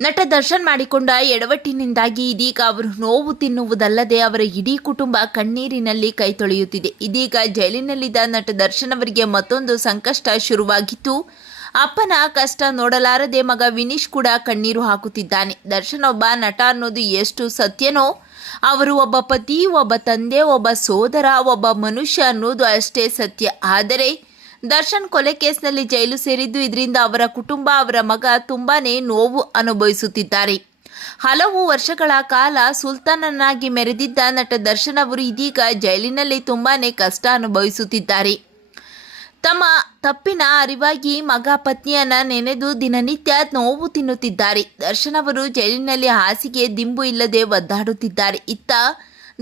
ನಟ ದರ್ಶನ್ ಮಾಡಿಕೊಂಡ ಎಡವಟ್ಟಿನಿಂದಾಗಿ ಇದೀಗ ಅವರು ನೋವು ತಿನ್ನುವುದಲ್ಲದೆ ಅವರ ಇಡೀ ಕುಟುಂಬ ಕಣ್ಣೀರಿನಲ್ಲಿ ಕೈ ತೊಳೆಯುತ್ತಿದೆ. ಇದೀಗ ಜೈಲಿನಲ್ಲಿದ್ದ ನಟ ದರ್ಶನ್ ಅವರಿಗೆ ಮತ್ತೊಂದು ಸಂಕಷ್ಟ ಶುರುವಾಗಿತ್ತು. ಅಪ್ಪನ ಕಷ್ಟ ನೋಡಲಾರದೆ ಮಗ ವಿನೀಶ್ ಕೂಡ ಕಣ್ಣೀರು ಹಾಕುತ್ತಿದ್ದಾನೆ. ದರ್ಶನ್ ಒಬ್ಬ ನಟ ಅನ್ನೋದು ಎಷ್ಟು ಸತ್ಯನೋ, ಅವರು ಒಬ್ಬ ಪತಿ, ಒಬ್ಬ ತಂದೆ, ಒಬ್ಬ ಸೋದರ, ಒಬ್ಬ ಮನುಷ್ಯ ಅನ್ನೋದು ಅಷ್ಟೇ ಸತ್ಯ. ಆದರೆ ದರ್ಶನ್ ಕೊಲೆ ಕೇಸ್ನಲ್ಲಿ ಜೈಲು ಸೇರಿದ್ದು ಇದರಿಂದ ಅವರ ಕುಟುಂಬ, ಅವರ ಮಗ ತುಂಬಾನೇ ನೋವು ಅನುಭವಿಸುತ್ತಿದ್ದಾರೆ. ಹಲವು ವರ್ಷಗಳ ಕಾಲ ಸುಲ್ತಾನನಾಗಿ ಮೆರೆದಿದ್ದ ನಟ ದರ್ಶನ್ ಅವರು ಇದೀಗ ಜೈಲಿನಲ್ಲಿ ತುಂಬಾನೇ ಕಷ್ಟ ಅನುಭವಿಸುತ್ತಿದ್ದಾರೆ. ತಮ್ಮ ತಪ್ಪಿನ ಅರಿವಾಗಿ ಮಗ ಪತ್ನಿಯನ್ನ ನೆನೆದು ದಿನನಿತ್ಯ ನೋವು ತಿನ್ನುತ್ತಿದ್ದಾರೆ. ದರ್ಶನ್ ಅವರು ಜೈಲಿನಲ್ಲಿ ಹಾಸಿಗೆ ದಿಂಬು ಇಲ್ಲದೆ ಒದ್ದಾಡುತ್ತಿದ್ದಾರೆ. ಇತ್ತ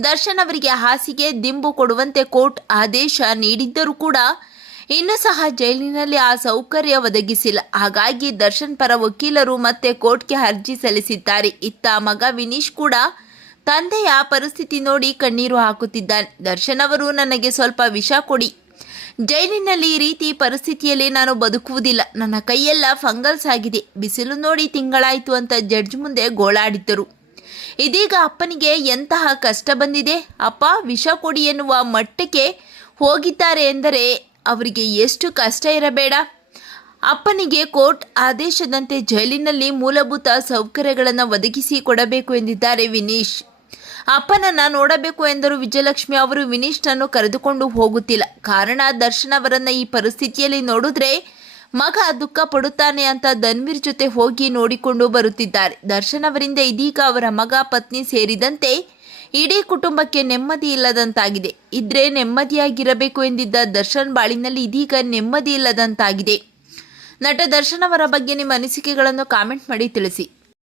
ದರ್ಶನ್ ಅವರಿಗೆ ಹಾಸಿಗೆ ದಿಂಬು ಕೊಡುವಂತೆ ಕೋರ್ಟ್ ಆದೇಶ ನೀಡಿದ್ದರೂ ಕೂಡ ಇನ್ನೂ ಸಹ ಜೈಲಿನಲ್ಲಿ ಆ ಸೌಕರ್ಯ ಒದಗಿಸಿಲ್ಲ. ಹಾಗಾಗಿ ದರ್ಶನ್ ಪರ ವಕೀಲರು ಮತ್ತೆ ಕೋರ್ಟ್ಗೆ ಅರ್ಜಿ ಸಲ್ಲಿಸಿದ್ದಾರೆ. ಇತ್ತ ಮಗ ವಿನೀಶ್ ಕೂಡ ತಂದೆಯ ಪರಿಸ್ಥಿತಿ ನೋಡಿ ಕಣ್ಣೀರು ಹಾಕುತ್ತಿದ್ದಾನೆ. ದರ್ಶನ್ ಅವರು ನನಗೆ ಸ್ವಲ್ಪ ವಿಷ ಕೊಡಿ. ಜೈಲಿನಲ್ಲಿ ಈ ರೀತಿ ಪರಿಸ್ಥಿತಿಯಲ್ಲಿ ನಾನು ಬದುಕುವುದಿಲ್ಲ. ನನ್ನ ಕೈಯೆಲ್ಲ ಫಂಗಲ್ಸ್ ಆಗಿದೆ. ಬಿಸಿಲು ನೋಡಿ ತಿಂಗಳಾಯಿತು ಅಂತ ಜಡ್ಜ್ ಮುಂದೆ ಗೋಳಾಡಿದ್ದರು. ಇದೀಗ ಅಪ್ಪನಿಗೆ ಎಂತಹ ಕಷ್ಟ ಬಂದಿದೆ? ಅಪ್ಪ, ವಿಷ ಕೊಡಿ ಎನ್ನುವ ಮಟ್ಟಕ್ಕೆ ಹೋಗಿದ್ದಾರೆ ಎಂದರೆ ಅವರಿಗೆ ಎಷ್ಟು ಕಷ್ಟ ಇರಬೇಡ. ಅಪ್ಪನಿಗೆ ಕೋರ್ಟ್ ಆದೇಶದಂತೆ ಜೈಲಿನಲ್ಲಿ ಮೂಲಭೂತ ಸೌಕರ್ಯಗಳನ್ನು ಒದಗಿಸಿ ಕೊಡಬೇಕು ಎಂದಿದ್ದಾರೆ ವಿನೀಶ್. ಅಪ್ಪನನ್ನು ನೋಡಬೇಕು ಎಂದರು ವಿಜಯಲಕ್ಷ್ಮಿ. ಅವರು ವಿನೀಶ್ನನ್ನು ಕರೆದುಕೊಂಡು ಹೋಗುತ್ತಿಲ್ಲ. ಕಾರಣ, ದರ್ಶನ್ ಅವರನ್ನು ಈ ಪರಿಸ್ಥಿತಿಯಲ್ಲಿ ನೋಡಿದ್ರೆ ಮಗ ದುಃಖ ಪಡುತ್ತಾನೆ ಅಂತ ಧನ್ವೀರ್ ಜೊತೆ ಹೋಗಿ ನೋಡಿಕೊಂಡು ಬರುತ್ತಿದ್ದಾರೆ. ದರ್ಶನ್ ಅವರಿಂದ ಇದೀಗ ಅವರ ಮಗ, ಪತ್ನಿ ಸೇರಿದಂತೆ ಇಡೀ ಕುಟುಂಬಕ್ಕೆ ನೆಮ್ಮದಿ ಇಲ್ಲದಂತಾಗಿದೆ. ಇದ್ರೆ ನೆಮ್ಮದಿಯಾಗಿರಬೇಕು ಎಂದಿದ್ದ ದರ್ಶನ್ ಬಾಳಿನಲ್ಲಿ ಇದೀಗ ನೆಮ್ಮದಿ ಇಲ್ಲದಂತಾಗಿದೆ. ನಟ ದರ್ಶನ್ ಅವರ ಬಗ್ಗೆ ನಿಮ್ಮ ಅನಿಸಿಕೆಗಳನ್ನು ಕಾಮೆಂಟ್ ಮಾಡಿ ತಿಳಿಸಿ.